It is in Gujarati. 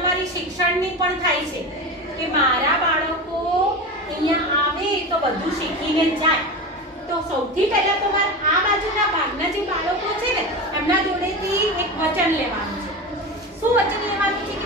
તમારી શિક્ષણની પણ થાય છે કે મારા બાળકો અહીંયા આવે તો બધું શીખીને જાય. તો સૌથી પહેલા તો મારે આ બાજુના ભાગના જે બાળકો છે ને એમના જોડેથી એક વચન લેવાનું છે. શું વચન લેવાનું છે